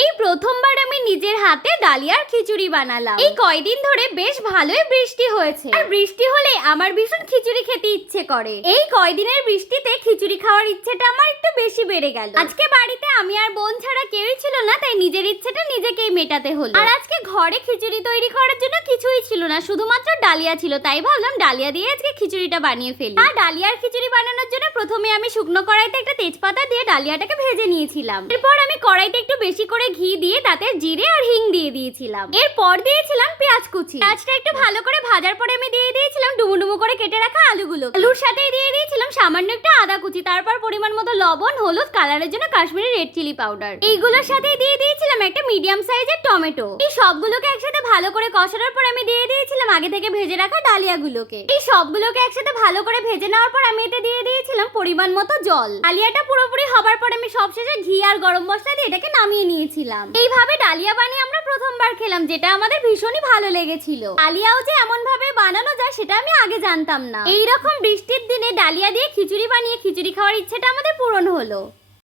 এই প্রথমবার আমি নিজের হাতে ডালিয়ার খিচুড়ি বানালাম। এই কয়দিন ধরে বেশ ভালোই বৃষ্টি হয়েছে, আর বৃষ্টি হলে আমার ভীষণ খিচুড়ি খেতে ইচ্ছে করে। এই কয়দিনের বৃষ্টিতে খিচুড়ি খাওয়ার ইচ্ছেটা আমার একটু বেশি বেড়ে গেল। আজকে বাড়িতে আমি আর বোন ছাড়া কেউই ছিল না, তাই নিজের ইচ্ছেটা নিজেকেই মেটাতে হলো। আর আজকে ঘরে খিচুড়ি তৈরি করার জন্য কিছুই ছিল না, শুধুমাত্র ডালিয়া ছিল। তাই ভাবলাম ডালিয়া দিয়ে আজকে খিচুড়িটা বানিয়ে ফেলি। আর ডালিয়ার খিচুড়ি বানানোর জন্য প্রথমে আমি শুকনো কড়াইতে একটা তেজপাতা দিয়ে ডালিয়াটাকে ভেজে নিয়েছিলাম। এরপর আমি কড়াইতে একটু বেশি করে ঘি দিয়ে তাতে জিরে আর হিং দিয়ে দিয়েছিলাম। এরপর দিয়েছিলাম পেঁয়াজ কুচি। পেঁয়াজটা একটু ভালো করে ভাজার পরে আমি দিয়ে দিয়েছিলাম ডুমো ডুমো করে কেটে রাখা আলুগুলো। আলুর সাথেই দিয়ে দিয়েছিলাম সামান্য একটু আদা কুচি, তারপর পরিমাণ মতো লবণ, হলুদ, কালারের জন্য কাশ্মীরি রেড চিলি পাউডার। এইগুলোর সাথেই দিয়ে দিয়েছিলাম একটা মিডিয়াম সাইজের টমেটো। এই সবগুলোকে একসাথে ভালো করে কষানোর পর আমি দিয়ে দিয়েছিলাম আগে থেকে ভেজে রাখা ডালিয়াগুলোকে। এই সবগুলোকে একসাথে ভালো করে ভেজে নেওয়ার পর আমি এতে দিয়ে দিয়েছিলাম পরিমাণ মতো জল। ডালিয়াটা পুরোপুরি হবার পর আমি সবশেষে ঘি আর গরম মশলা দিয়ে এটাকে নামিয়ে নিয়েছিলাম। এইভাবে ডালিয়া বানিয়ে আমরা প্রথমবার খেলাম, যেটা আমাদের ভীষণই ভালো লেগেছিল। ডালিয়াও যে এমন ভাবে বানানো যায় সেটা আমি আগে জানতাম না। এইরকম বৃষ্টির দিনে ডালিয়া দিয়ে খিচুড়ি বানিয়ে খিচুড়ি খাওয়ার ইচ্ছেটা আমাদের পূরণ হলো।